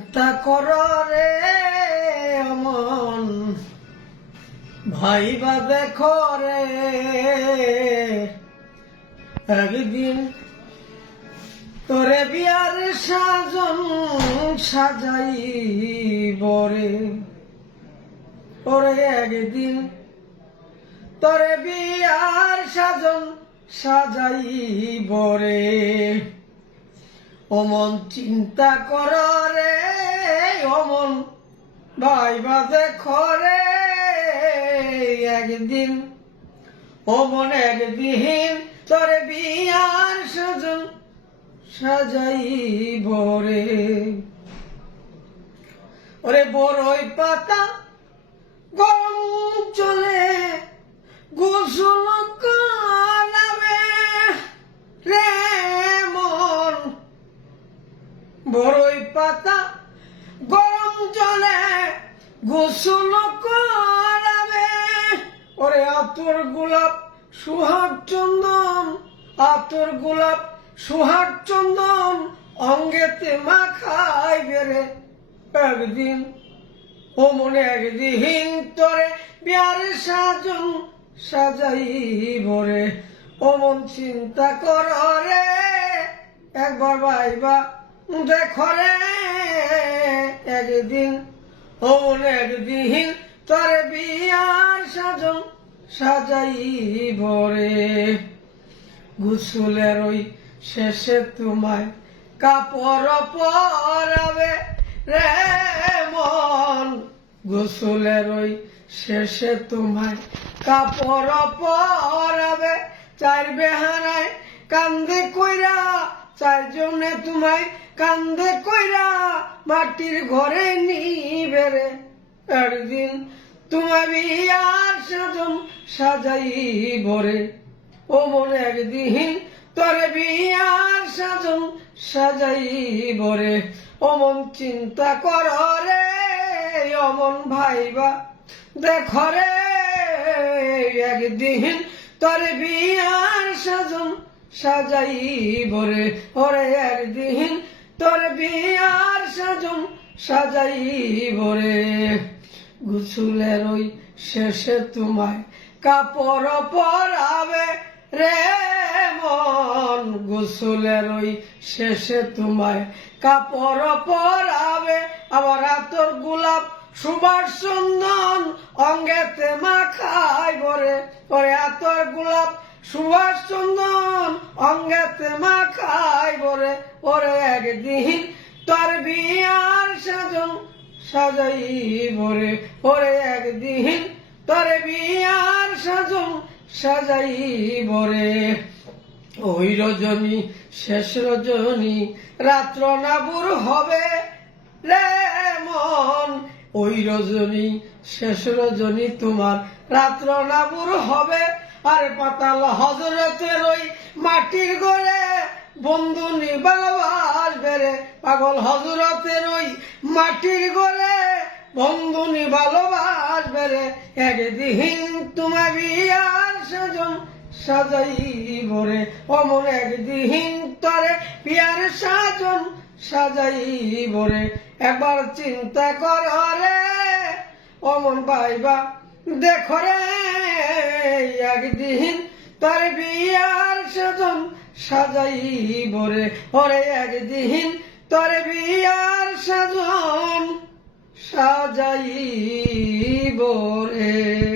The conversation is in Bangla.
চিন্তা কর রে অমন। ভাইবা দেখো রে, একদিন তোরে বিয়ার সাজন সাজাই বরে ওরে একদিন তোরে বিয়ার সাজন সাজাই বরে অমন চিন্তা কর রে অমন ভাইবা দেখো রে একদিন, অমন একদিন তোরে বিয়ার সাজন সাজাই বরে ওরে বড়ই পাতা গরম চলে, গোসল করাবে রে মন বড়ই পাতা গরম জলে গোসল করাবে। ওরে আতর গোলাপ, সুহাগ চন্দন, আতর গোলাপ, সুহাগ চন্দন অঙ্গেতে মাখাই বেড়ে একদিন, ও মনে একদিন তোরে বিয়ারে সাজন সাজাই ভরে ও মন চিন্তা কর রে, একবার ভাইবা দেখো রে। একদিন মনে একদিন তোরে বিয়ার সাজন সাজাই ভরে গুসলের ওই শেষে তোমায় কাপড় পরাবে রে মন। গোসলের ওই শেষে তোমায় কাপড় পরাবে, চার বেহানায় কান্দে কইরা চারজনে তোমায় কান্দে কইরা মাটির ঘরে নিবে রে। একদিন তোমার বিয়ার সাজন সাজাই ভরে ও মনে একদিন তোরে বিয়ার সাজন সাজাই বরে অমন চিন্তা কর রে, অমন ভাইবা দেখ রে। একদিন তোরে বিয়ার সাজন সাজাই বরে ওরে একদিন তোর বিয়ার সাজন সাজাই বরে গুসুলের ওই শেষে তোমায় কাপড় পরাবে রে মন। গোসলের ওই শেষে তোমায় কাপড় পরাবে আবার তোর গোলাপ সুবাস চন্দন অঙ্গেতে মাখাই বরে ওরে আতর গোলাপ সুভাষ চন্দন অঙ্গেতে মাখাই বরে ওরে একদিন তোর বিয়ার সাজন সাজাই বরে ওরে একদিন তোর বিয়ার সাজন সাজাই বরে ওই রজনী, শেষ রজনী, রাত্র নাবুর হবে রে মন। ওই রজনী, শেষ রজনী, তোমার রাত্র নাবুর হবে আরে পাতাল হজরতের ওই মাটির গড়ে বন্ধু নিবাস বেড়ে। পাগল হজরতের ওই মাটির গড়ে বন্ধু ভালোবাস বেড়ে। একদিন তোমার বিয়ার সাজন সাজাই ভরে অমন একদিন তরে পিয়ার সাজন সাজাই ভরে একবার চিন্তা কর রে অমন পাইবা, দেখো রে। একদিন তার বিয়ার সজন সাজাই বরে ওরে একদিন তার বিয়ার সজন সাজাই বরে